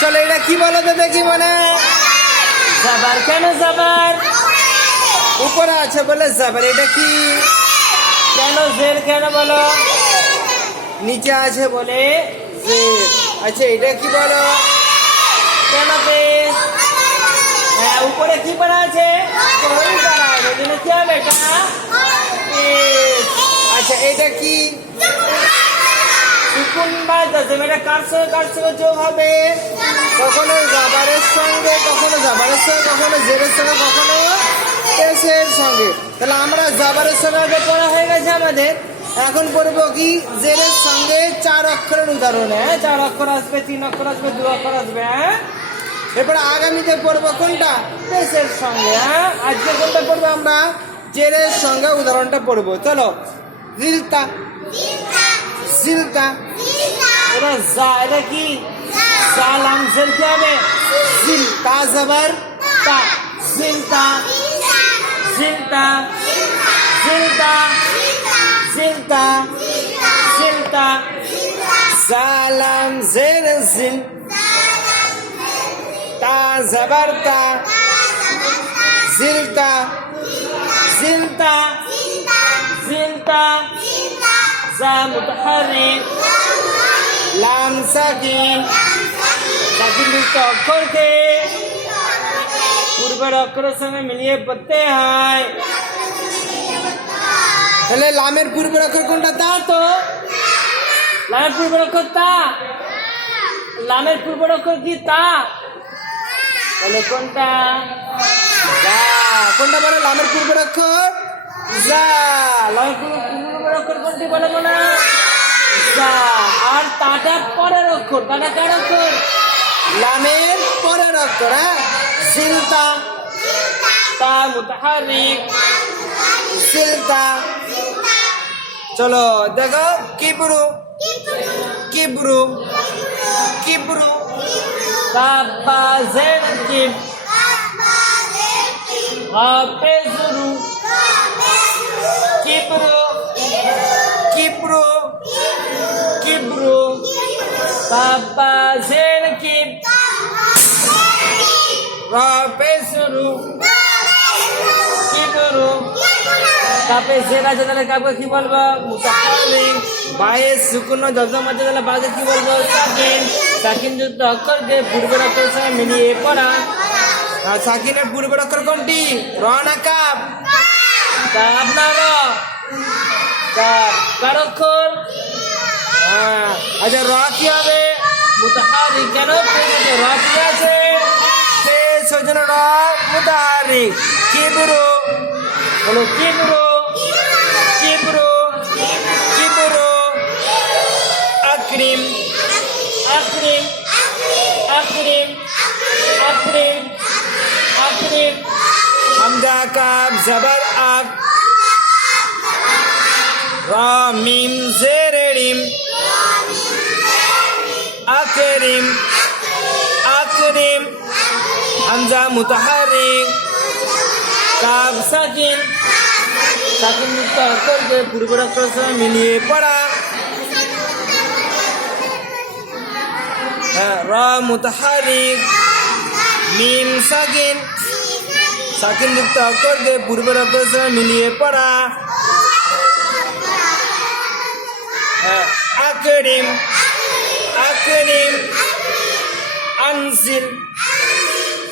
চলো এটা কি বলো তো দেখি মানে? জাবার কেন জাবার? উপরে আছে বলে জাবার এটা কি? কেন জের কেন বলো? নিচে আছে বলে জের। আচ্ছা এটা কি বলো? কেন পেশ হ্যাঁ উপরে কি পড়া আছে? কি হবে এটা। আচ্ছা এটা কি? কার সঙ্গে, কার হবে? কখনো জাবারের সঙ্গে, কখনো জাবারের সঙ্গে, কখনো কখনো সঙ্গে। তাহলে আমরা জাবারের সঙ্গে আগে পড়া হয়ে গেছে আমাদের। এখন পড়ব কি? জেরের সঙ্গে চার অক্ষরের উদাহরণ হ্যাঁ? চার অক্ষর আসবে, তিন অক্ষর আসবে, দু অক্ষর আসবে হ্যাঁ? এরপরে আগামীতে পড়ব কোনটা? পেশের সঙ্গে হ্যাঁ? আজকে কোনটা পড়ব আমরা? জেরের সঙ্গে উদাহরণটা পড়ব। চলো জিলতা জিলতা এটা জা এটা কি জা লামজের কি হবে জিল তা জবর তা জিলতা জিলতা জিলতা জিলতা জিলতা জা লামজের জিল তা জবর তা জিলতা জিলতা জিলতা মুতাহারিক লাম সাকিন সাকিন যুক্ত অক্ষরকে পূর্বের অক্ষরের সঙ্গে মিলিয়ে পড়তে হয়। তাহলে লামের পূর্বের অক্ষর কোনটা? তা তো। লামের পূর্বের অক্ষর তা। লামের পূর্বের অক্ষর কি? তা। তাহলে কোনটা? যা কোনটা বলো লামের পূর্বের অক্ষর? যা অক্ষর কোনটি বলে মনে? যা আর তাটা পরের অক্ষর তাটা কার অক্ষর লামের পরের অক্ষর হ্যাঁ? সিলতা। তা মুতাহারিক। সিলতা। চলো দেখো কিবরু। কিবরু। কিবরু। কাবা জের কিব হাফেজরু। কিবরু কিবরু কিবরু কাবা জের কিব হাফেজরু কিবরু কাপে জের আছে তাহলে কাপকে কি বলব মুতাহারিক বায়ে শুকনো জজম আছে তাহলে বাকে কি বলব সাকিন সাকিন যুক্ত অক্ষরকে পূর্বের অক্ষরের সঙ্গে মিলিয়ে পড়া সাকিনের পূর্বের অক্ষর কোনটি র না কাপ কাপ না র কাপ কার হ্যাঁ আচ্ছা জবর। আক রা মিম জের রিম আকরিম। আকরিম। হামজা মুতাহারিক কাব সাকিন। সাকিন মুক্ত অক্ষরকে পূর্বের অক্ষরের সঙ্গে মিলিয়ে পড়া। হ্যাঁ র মুতাহারিক মিম সাকিন। সাকিন যুক্ত অক্ষরকে পূর্বের অক্ষরের সঙ্গে মিলিয়ে পড়া।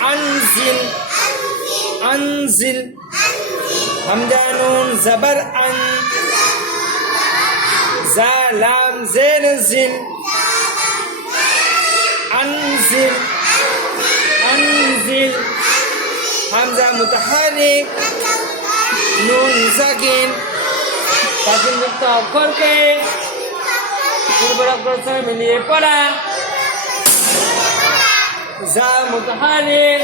আনজিল আনজিল হামজা নুন জবর আন জালাম জেন জিল আনজিল আনজিল হামজা মুতাহারিক নুন সাকিন সাকিন যুক্ত অক্ষরকে অক্ষর মিলিয়ে পড়া মুতাহারিক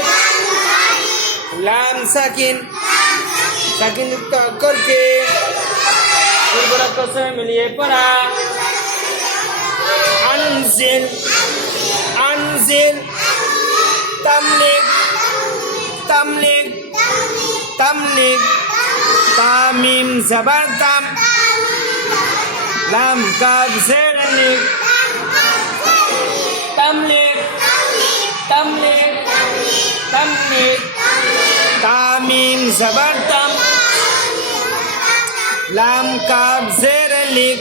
লাম সাকিন সাকিন যুক্ত অক্ষরকে মিলিয়ে পড়া আনজিল আনজিল তামলিক তামলিক তামলিক তামিম জবর Lamkab Zeranik Tamlik Tamlik Tamlik Tamim Zabartam Lamkab Zeranik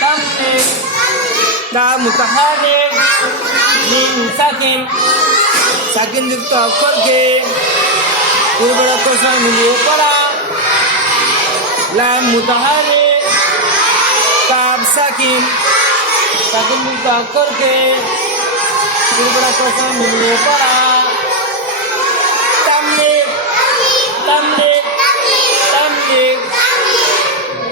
Tamlik Tamutaharik Min Sakin Sakin যুক্ত অক্ষরকে পূর্বরক্ষ সঙ্গে মিলিয়ে পড়া লাম মুতাহারিক কাব সাকিন সাকিন যুক্ত অক্ষরকে পূর্বের অক্ষর সঙ্গে মিলিয়ে পড়া তামলিক তামলিক